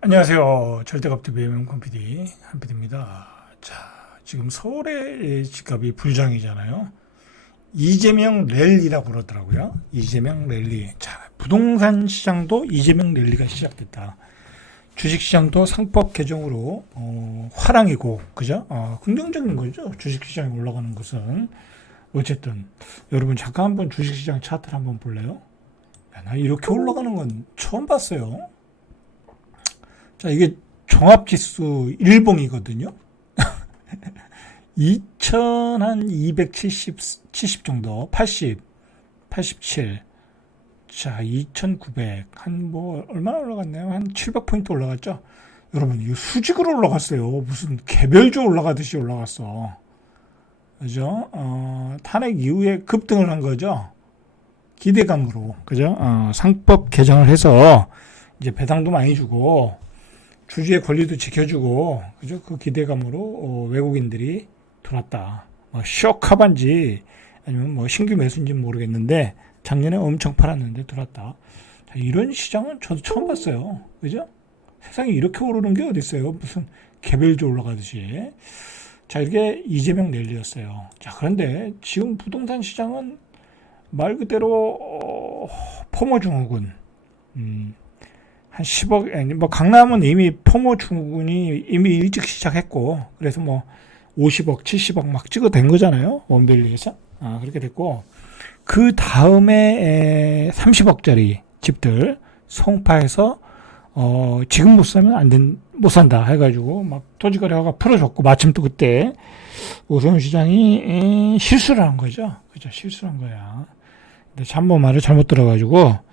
안녕하세요. 절대값TV의 명품 PD 한PD입니다. 자, 지금 서울의 집값이 불장이잖아요. 이재명 랠리라고 그러더라고요. 이재명 랠리. 자, 부동산 시장도 이재명 랠리가 시작됐다. 주식시장도 상법 개정으로 화랑이고, 그죠? 긍정적인 거죠. 주식시장이 올라가는 것은. 어쨌든 여러분 잠깐 한번 주식시장 차트를 한번 볼래요? 야, 나 이렇게 올라가는 건 처음 봤어요. 자, 이게 종합지수 일봉이거든요. 2270 정도, 80, 87. 자, 2900. 얼마나 올라갔나요? 한 700포인트 올라갔죠? 여러분, 이거 수직으로 올라갔어요. 무슨 개별주 올라가듯이 올라갔어. 그죠? 탄핵 이후에 급등을 한 거죠. 기대감으로. 그죠? 상법 개정을 해서 이제 배당도 많이 주고, 주주의 권리도 지켜주고, 그죠? 그 기대감으로 외국인들이 들어왔다. 쇼카반지 아니면 신규 매수인지 모르겠는데 작년에 엄청 팔았는데 들어왔다. 자, 이런 시장은 저도 처음 봤어요. 그죠? 세상에 이렇게 오르는 게 어디 있어요? 무슨 개별주 올라가듯이. 자, 이게 이재명 랠리였어요. 자, 그런데 지금 부동산 시장은 말 그대로 포모 증후군. 한 10억, 아니, 강남은 이미 포모 증후군이 이미 일찍 시작했고, 그래서 50억, 70억 막 찍어댄 거잖아요. 원밸리에서. 그렇게 됐고, 그 다음에 30억짜리 집들, 송파에서, 지금 못 사면 못 산다 해가지고, 막 토지거래가 풀어줬고, 마침 또 그때 오세훈 시장이 실수를 한 거죠. 그죠? 실수를 한 거야. 근데 한번 말을 잘못 들어가지고,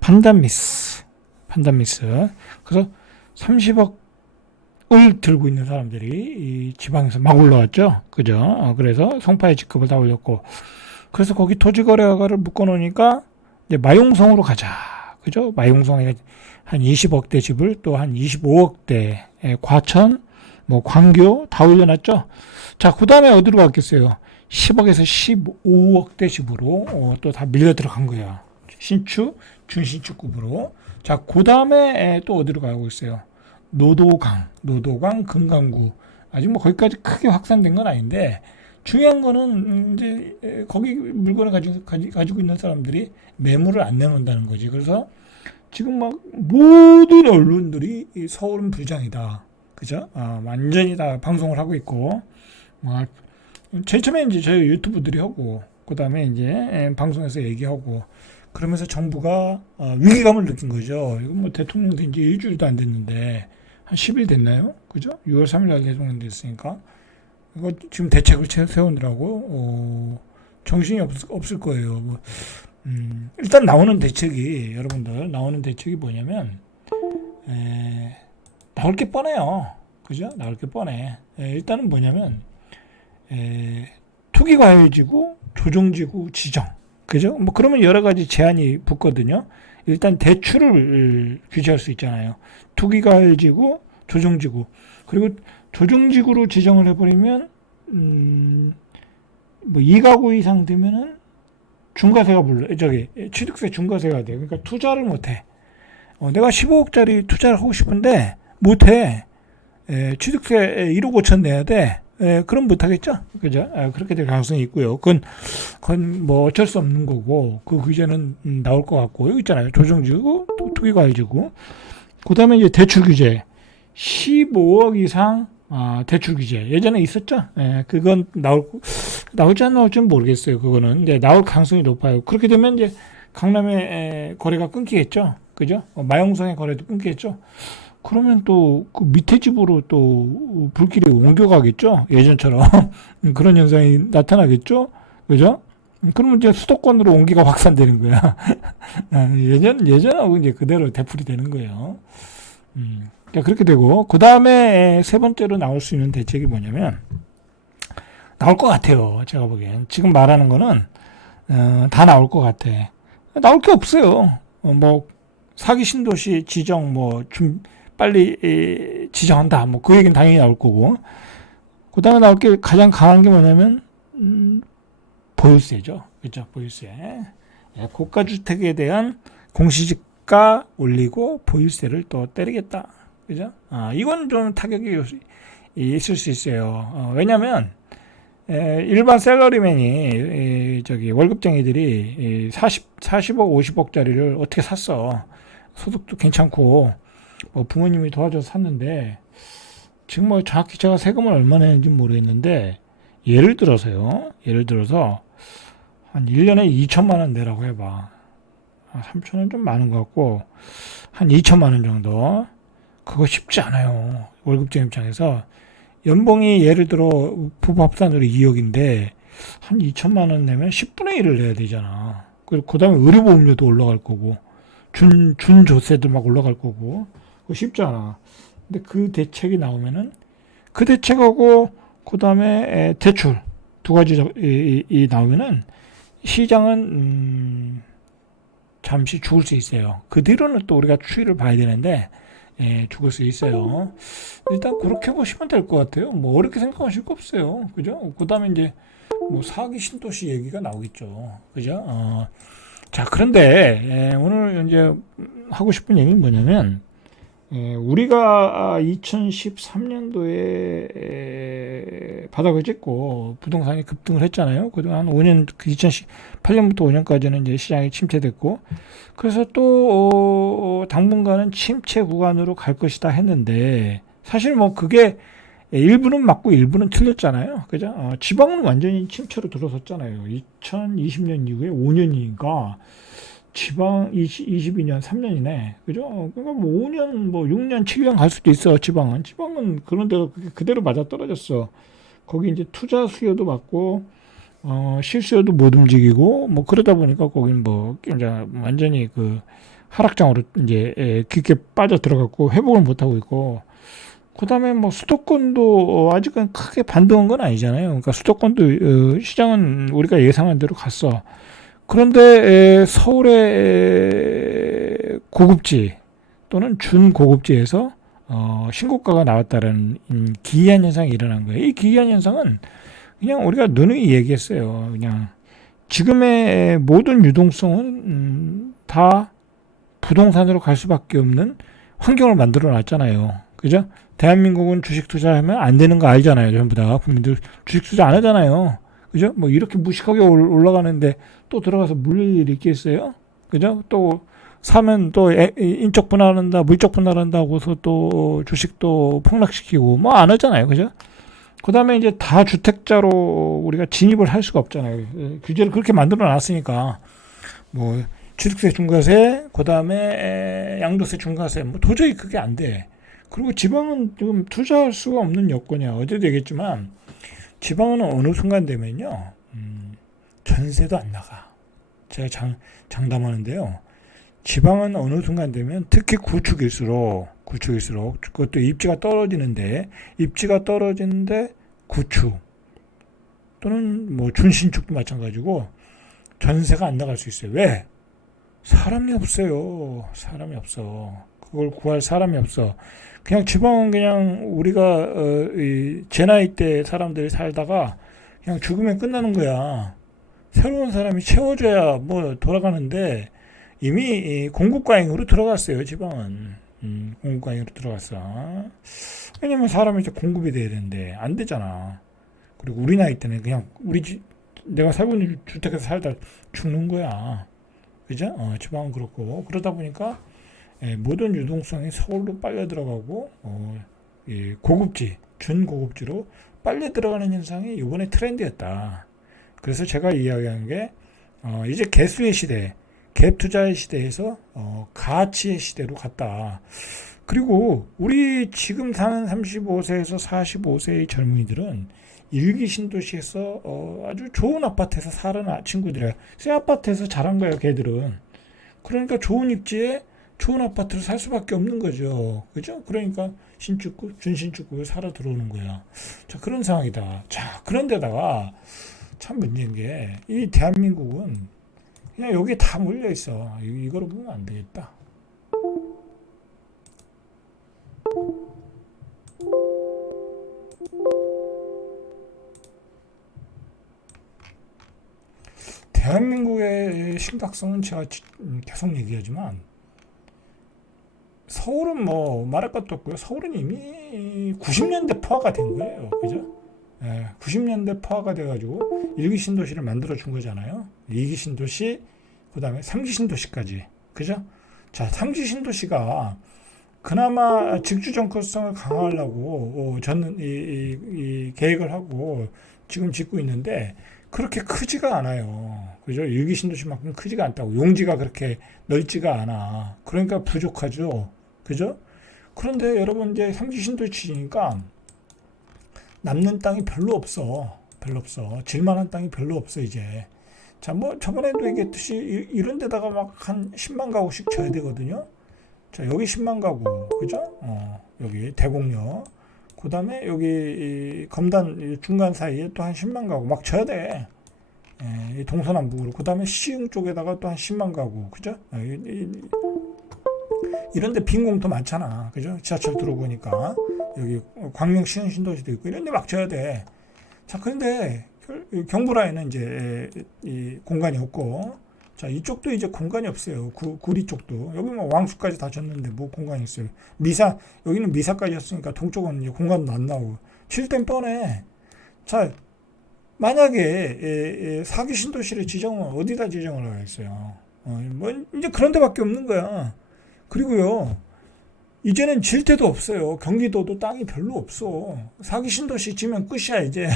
판단 미스. 그래서 30억을 들고 있는 사람들이 이 지방에서 막 올라왔죠. 그죠? 그래서 송파의 집값을 다 올렸고. 그래서 거기 토지거래가를 묶어놓으니까 이제 마용성으로 가자. 그죠? 마용성에 한 20억대 집을 또 한 25억대 과천, 광교 다 올려놨죠. 자, 그 다음에 어디로 갔겠어요? 10억에서 15억대 집으로 또 다 밀려 들어간 거야. 신축, 준신축급으로. 자, 그 다음에 또 어디로 가고 있어요? 노도강, 금강구. 아직 거기까지 크게 확산된 건 아닌데, 중요한 거는 이제 거기 물건을 가지고 있는 사람들이 매물을 안 내놓는다는 거지. 그래서 지금 모든 언론들이 서울은 불장이다. 그죠? 완전히 다 방송을 하고 있고, 제일 처음에 이제 저희 유튜브들이 하고, 그 다음에 이제 방송에서 얘기하고, 그러면서 정부가 위기감을 느낀 거죠. 이건 대통령 된 지 일주일도 안 됐는데 한 10일 됐나요? 그죠? 6월 3일 날 대통령 됐으니까 이거 지금 대책을 세우느라고 정신이 없을 거예요. 일단 나오는 대책이 여러분들 나오는 대책이 뭐냐면 나올 게 뻔해요. 그죠? 나올 게 뻔해. 일단은 뭐냐면 투기과열지구, 조정지구 지정. 그죠? 그러면 여러 가지 제한이 붙거든요. 일단 대출을 규제할 수 있잖아요. 투기과열지구, 조정지구. 그리고 조정지구로 지정을 해버리면, 2가구 이상 되면은 중과세가 취득세 중과세가 돼. 그러니까 투자를 못 해. 내가 15억짜리 투자를 하고 싶은데, 못 해. 취득세 1억 5천 내야 돼. 그럼 못하겠죠? 그죠? 그렇게 될 가능성이 있고요. 그건 어쩔 수 없는 거고, 그 규제는 나올 것 같고, 여기 있잖아요. 조정지구, 투기과열지구. 그 다음에 이제 대출 규제. 15억 이상, 대출 규제. 예전에 있었죠? 그건 나올지 안 나올지는 모르겠어요. 그거는. 이제 나올 가능성이 높아요. 그렇게 되면 이제 강남의 거래가 끊기겠죠? 그죠? 마용성의 거래도 끊기겠죠? 그러면 또 그 밑에 집으로 또 불길이 옮겨가겠죠? 예전처럼 그런 현상이 나타나겠죠? 그죠? 그러면 이제 수도권으로 옮기가 확산되는 거야. 예전하고 이제 그대로 되풀이 되는 거예요. 그렇게 되고 그 다음에 세 번째로 나올 수 있는 대책이 뭐냐면 나올 것 같아요. 제가 보기엔 지금 말하는 거는 다 나올 것 같아. 나올 게 없어요. 사기 신도시 지정 빨리 지정한다. 그 얘기는 당연히 나올 거고. 그 다음에 나올 게 가장 강한 게 뭐냐면, 보유세죠. 그죠? 보유세. 고가주택에 대한 공시지가 주가 올리고 보유세를 또 때리겠다. 그죠? 이건 좀 타격이 있을 수 있어요. 왜냐면 일반 셀러리맨이 저기 월급쟁이들이 40억, 50억짜리를 어떻게 샀어? 소득도 괜찮고 뭐 부모님이 도와줘서 샀는데 지금 뭐 정확히 제가 세금을 얼마 내는지 모르겠는데 예를 들어서 한 1년에 2천만 원 내라고 해봐. 3천 원 좀 많은 것 같고 한 2천만 원 정도. 그거 쉽지 않아요. 월급쟁이 입장에서 연봉이 예를 들어 부부 합산으로 2억인데 한 2천만 원 내면 10분의 1을 내야 되잖아. 그리고 그다음에 의료보험료도 올라갈 거고 준조세도 막 올라갈 거고 그거 쉽지 않아. 근데 그 대책이 나오면은 그 대책하고 그다음에 대출 두 가지 이 나오면은 시장은 잠시 죽을 수 있어요. 그 뒤로는 또 우리가 추이를 봐야 되는데 죽을 수 있어요. 일단 그렇게 보시면 될 것 같아요. 뭐 어렵게 생각하실 거 없어요. 그죠? 그 다음에 이제 뭐 사기 신도시 얘기가 나오겠죠. 그죠? 자, 그런데 오늘 이제 하고 싶은 얘기는 뭐냐면 우리가 2013년도에 바닥을 찍고 부동산이 급등을 했잖아요. 그동안 5년, 2018년부터 5년까지는 이제 시장이 침체됐고, 그래서 또 당분간은 침체 구간으로 갈 것이다 했는데, 사실 뭐 그게 일부는 맞고 일부는 틀렸잖아요. 그죠? 지방은 완전히 침체로 들어섰잖아요. 2020년 이후에 5년이니까. 지방 22년 3년이네. 그죠? 그러니까 뭐 5년, 뭐 6년, 7년 갈 수도 있어. 지방은 그런 대로 그대로 맞아 떨어졌어. 거기 이제 투자 수요도 맞고 실수요도 못 움직이고 뭐 그러다 보니까 거긴 뭐 이제 완전히 그 하락장으로 이제 깊게 빠져 들어갔고 회복을 못 하고 있고. 그다음에 뭐 수도권도 아직은 크게 반등한 건 아니잖아요. 그러니까 수도권도 시장은 우리가 예상한 대로 갔어. 그런데 서울의 고급지 또는 준고급지에서 신고가가 나왔다는 기이한 현상이 일어난 거예요. 이 기이한 현상은 그냥 우리가 누누이 얘기했어요. 그냥 지금의 모든 유동성은 다 부동산으로 갈 수밖에 없는 환경을 만들어 놨잖아요. 그죠? 대한민국은 주식 투자하면 안 되는 거 알잖아요. 전부 다 국민들 주식 투자 안 하잖아요. 그죠? 뭐 이렇게 무식하게 올라가는데 또 들어가서 물릴 일이 있겠어요? 그죠? 또 사면 또 인적 분할한다, 물적 분할한다고서 또 주식도 폭락시키고 뭐 안 하잖아요. 그죠? 그다음에 이제 다주택자로 우리가 진입을 할 수가 없잖아요. 규제를 그렇게 만들어 놨으니까 뭐 취득세 중과세, 그다음에 양도세 중과세 뭐 도저히 그게 안 돼. 그리고 지방은 지금 투자할 수가 없는 여건이야. 어제도 얘기했지만 지방은 어느 순간 되면요, 전세도 안 나가. 제가 장담하는데요. 지방은 어느 순간 되면 특히 구축일수록 그것도 입지가 떨어지는데 구축 또는 뭐 준신축도 마찬가지고 전세가 안 나갈 수 있어요. 왜? 사람이 없어요. 사람이 없어. 그걸 구할 사람이 없어. 그냥 지방은 그냥 우리가 제 나이 때 사람들이 살다가 그냥 죽으면 끝나는 거야. 새로운 사람이 채워줘야 뭐 돌아가는데 이미 공급과잉으로 들어갔어요. 지방은 공급과잉으로 들어갔어. 왜냐면 사람이 이제 공급이 돼야 되는데 안 되잖아. 그리고 우리 나이 때는 그냥 내가 살고 있는 주택에서 살다 죽는 거야. 그죠? 지방은 그렇고 그러다 보니까 모든 유동성이 서울로 빨려 들어가고 고급지, 준고급지로 빨려 들어가는 현상이 이번에 트렌드였다. 그래서 제가 이야기한 게 이제 개수의 시대, 갭 투자의 시대에서 가치의 시대로 갔다. 그리고 우리 지금 사는 35세에서 45세의 젊은이들은 일기 신도시에서 아주 좋은 아파트에서 사는 친구들이야. 새 아파트에서 자란 거예요, 걔들은. 그러니까 좋은 입지에 좋은 아파트를 살 수밖에 없는 거죠. 그죠? 그러니까 신축급, 준신축급에 살아 들어오는 거야. 자, 그런 상황이다. 자, 그런데다가 참 문제인 게 이 대한민국은 그냥 여기에 다 몰려 있어. 이거로 보면 안 되겠다. 대한민국의 심각성은 제가 계속 얘기하지만 서울은 뭐 말할 것도 없고요. 서울은 이미 90년대 포화가 된 거예요. 그죠? 90년대 포화가 돼가지고 1기 신도시를 만들어 준 거잖아요. 2기 신도시, 그 다음에 3기 신도시까지. 그죠? 자, 3기 신도시가 그나마 직주 정권성을 강화하려고 저는 이 계획을 하고 지금 짓고 있는데 그렇게 크지가 않아요. 그죠? 1기 신도시만큼 크지가 않다고. 용지가 그렇게 넓지가 않아. 그러니까 부족하죠. 그죠? 그런데 여러분 이제 3기 신도시니까 남는 땅이 별로 없어. 별로 없어. 질만한 땅이 별로 없어 이제. 자, 뭐 저번에도 얘기했듯이 이런 데다가 막 한 10만 가구씩 쳐야 되거든요. 자, 여기 10만 가구. 그죠? 여기 대곡역. 그 다음에 여기 이 검단 중간 사이에 또 한 10만 가구 막 쳐야 돼. 이 동서남북으로. 그 다음에 시흥 쪽에다가 또 한 10만 가구. 그죠? 이런데 빈 공터 많잖아. 그죠? 지하철 들어오니까. 여기 광명 시흥 신도시도 있고 이런데 막 쳐야 돼. 자, 그런데 경부라에는 이제 이 공간이 없고, 자, 이쪽도 이제 공간이 없어요. 구리 쪽도. 여기 뭐 왕수까지 다 졌는데 뭐 공간이 있어요. 미사, 여기는 미사까지 였으니까 동쪽은 이제 공간도 안 나오고. 칠 땐 뻔해. 자, 만약에 사기 신도시를 지정을 어디다 지정을 하겠어요? 뭐 이제 그런 데밖에 없는 거야. 그리고요, 이제는 질 데도 없어요. 경기도도 땅이 별로 없어. 사기 신도시 지면 끝이야 이제.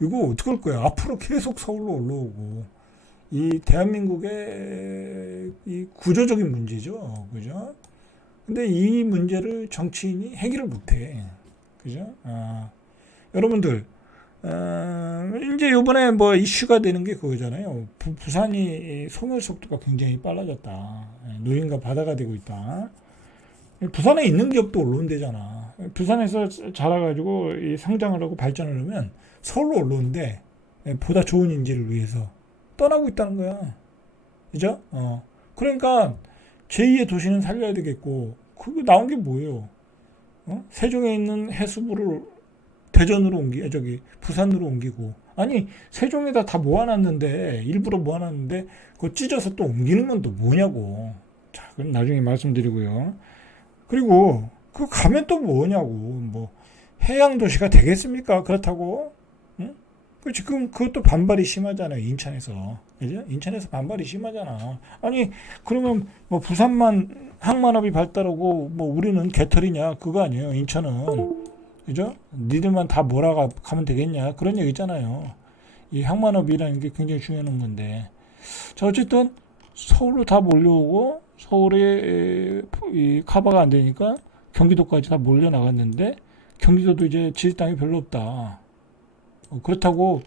이거 어떡할 거야? 앞으로 계속 서울로 올라오고. 이 대한민국의 이 구조적인 문제죠. 그죠? 근데 이 문제를 정치인이 해결을 못해. 그죠? 여러분들, 이제 요번에 뭐 이슈가 되는 게 그거잖아요. 부산이 소멸 속도가 굉장히 빨라졌다. 노인과 바다가 되고 있다. 부산에 있는 기업도 올라온대잖아. 부산에서 자라가지고 이 성장을 하고 발전을 하면 서울로 올라오는데 보다 좋은 인재를 위해서 떠나고 있다는 거야. 그죠? 그러니까 제2의 도시는 살려야 되겠고, 그거 나온 게 뭐예요? 세종에 있는 해수부를 대전으로 부산으로 옮기고. 아니, 세종에다 다 모아놨는데, 일부러 모아놨는데, 그거 찢어서 또 옮기는 건 또 뭐냐고. 자, 그럼 나중에 말씀드리고요. 그리고, 그 가면 또 뭐냐고. 뭐, 해양도시가 되겠습니까? 그렇다고? 응? 그 지금 그것도 반발이 심하잖아요. 인천에서. 그죠? 인천에서 반발이 심하잖아. 아니, 그러면 뭐 부산만 항만업이 발달하고 뭐 우리는 개털이냐? 그거 아니에요. 인천은. 그죠? 니들만 다 몰아가 가면 되겠냐? 그런 얘기 있잖아요. 이 항만업이라는 게 굉장히 중요한 건데. 자, 어쨌든 서울로 다 몰려오고 서울에 이 커버가 안 되니까 경기도까지 다 몰려 나갔는데 경기도도 이제 질 땅이 별로 없다. 그렇다고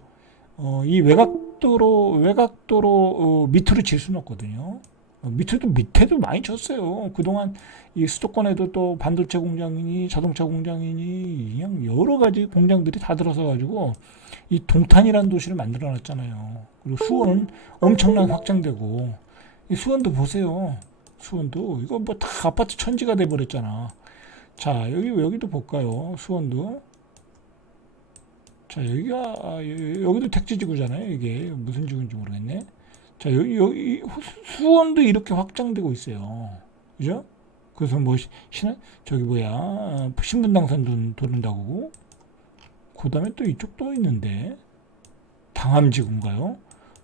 이 외곽도로 밑으로 질 수는 없거든요. 밑에도 많이 쳤어요. 그동안 이 수도권에도 또 반도체 공장이니 자동차 공장이니 그냥 여러 가지 공장들이 다 들어서 가지고 이 동탄이라는 도시를 만들어 놨잖아요. 그리고 수원은 엄청난 확장되고 이 수원도 보세요. 수원도 이거 뭐 다 아파트 천지가 돼 버렸잖아. 자, 여기도 볼까요? 수원도. 자, 여기도 택지지구잖아요. 이게 무슨 지구인지 모르겠네. 자, 여기 수원도 이렇게 확장되고 있어요. 그죠? 그래서 뭐, 저기 뭐야, 신분당선 도는다고. 그 다음에 또 이쪽 또 있는데, 당암지구인가요?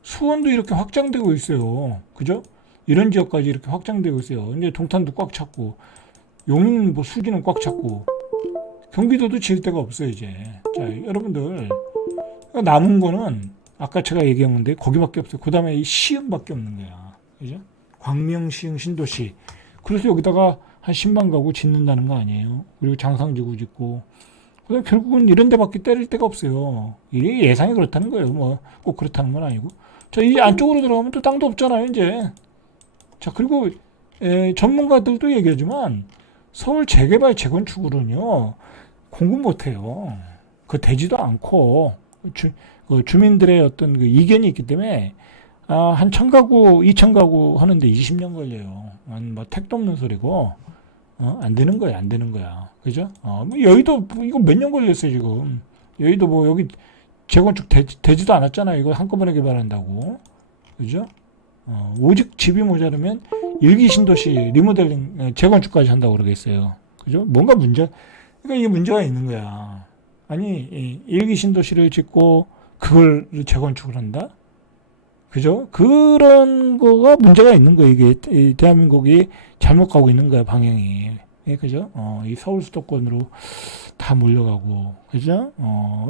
수원도 이렇게 확장되고 있어요. 그죠? 이런 지역까지 이렇게 확장되고 있어요. 이제 동탄도 꽉 찼고, 용인 뭐 수지는 꽉 찼고, 경기도도 지을 데가 없어요, 이제. 자, 여러분들. 남은 거는, 아까 제가 얘기한 건데, 거기밖에 없어요. 그 다음에 이 시흥밖에 없는 거야. 그죠? 광명, 시흥, 신도시. 그래서 여기다가 한 10만 가구 짓는다는 거 아니에요. 그리고 장상지구 짓고. 그다음 결국은 이런 데밖에 때릴 데가 없어요. 이게 예상이 그렇다는 거예요. 뭐, 꼭 그렇다는 건 아니고. 자, 이 안쪽으로 들어가면 또 땅도 없잖아요, 이제. 자, 그리고, 전문가들도 얘기하지만, 서울 재개발 재건축으로는요, 공급 못해요. 그 되지도 않고 그 주민들의 어떤 그 이견이 있기 때문에 한 1000가구, 2000가구 하는데 20년 걸려요. 뭐 택도 없는 소리고 안 되는 거야, 안 되는 거야. 그죠? 뭐 여의도 이거 몇 년 걸렸어요 지금. 여의도 뭐 여기 재건축 되지도 않았잖아요. 이거 한꺼번에 개발한다고. 그죠? 오직 집이 모자르면 일기 신도시 리모델링 재건축까지 한다고 그러겠어요. 그죠? 뭔가 그러니까 이게 문제가 있는 거야. 아니, 이 일기 신도시를 짓고 그걸 재건축을 한다? 그죠? 그런 거가 문제가 있는 거예요. 이게 이 대한민국이 잘못 가고 있는 거야, 방향이. 예, 그죠? 이 서울 수도권으로 다 몰려가고, 그죠?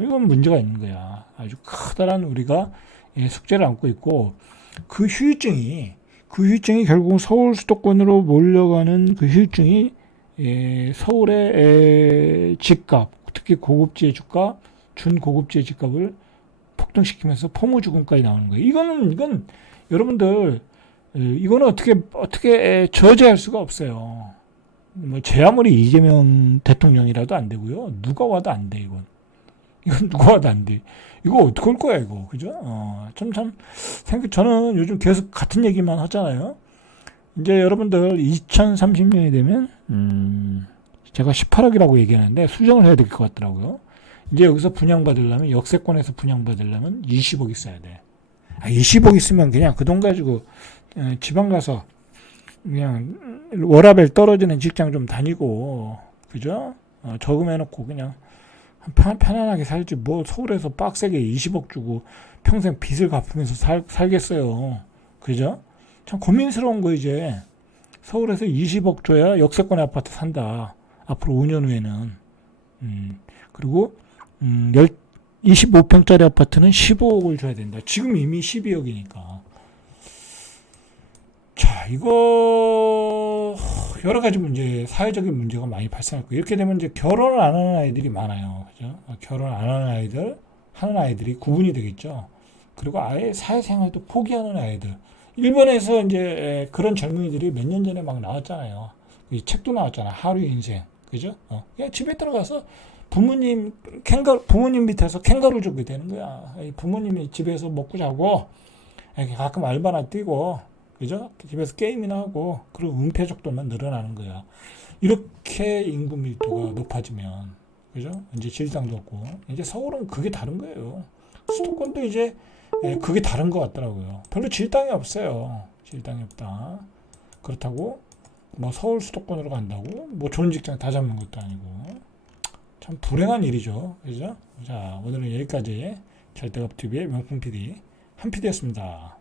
이건 문제가 있는 거야. 아주 커다란 우리가 숙제를 안고 있고, 그 후유증이 결국 서울 수도권으로 몰려가는 그 후유증이 서울의 집값, 특히 고급지의 주가, 준고급지의 집값을 폭등시키면서 포무주금까지 나오는 거예요. 이건 여러분들 이거는 어떻게 저지할 수가 없어요. 뭐 제 아무리 이재명 대통령이라도 안 되고요. 누가 와도 안 돼. 이건 누가 와도 안 돼. 이거 어떻게 할 거야 이거, 그죠? 저는 요즘 계속 같은 얘기만 하잖아요. 이제 여러분들 2030년이 되면 제가 18억이라고 얘기하는데 수정을 해야 될 것 같더라고요. 이제 여기서 분양받으려면 역세권에서 분양받으려면 20억 있어야 돼. 20억 있으면 그냥 그 돈 가지고 지방 가서 그냥 워라밸 떨어지는 직장 좀 다니고, 그죠? 저금해놓고 그냥 편안하게 살지. 뭐 서울에서 빡세게 20억 주고 평생 빚을 갚으면서 살겠어요. 그죠? 참 고민스러운 거. 이제 서울에서 20억 줘야 역세권의 아파트 산다. 앞으로 5년 후에는. 그리고 25평짜리 아파트는 15억을 줘야 된다. 지금 이미 12억이니까. 자, 이거 여러 가지 문제, 사회적인 문제가 많이 발생할 거예요. 이렇게 되면 이제 결혼을 안 하는 아이들이 많아요. 그죠? 결혼 안 하는 아이들이 구분이 되겠죠. 그리고 아예 사회생활도 포기하는 아이들. 일본에서 이제 그런 젊은이들이 몇 년 전에 막 나왔잖아요. 이 책도 나왔잖아. 하루의 인생. 그죠? 그냥 집에 들어가서 부모님 밑에서 캥거루 주게 되는 거야. 부모님이 집에서 먹고 자고, 가끔 알바나 뛰고, 그죠? 집에서 게임이나 하고, 그리고 은폐 정도만 늘어나는 거야. 이렇게 인구 밀도가 높아지면, 그죠? 이제 질상도 없고, 이제 서울은 그게 다른 거예요. 수도권도 이제 그게 다른 것 같더라고요. 별로 질당이 없어요. 질당이 없다. 그렇다고 뭐 서울 수도권으로 간다고 뭐 좋은 직장 다 잡는 것도 아니고, 참 불행한 일이죠. 그죠? 자, 오늘은 여기까지. 절대값TV의 명품 PD 한 PD였습니다.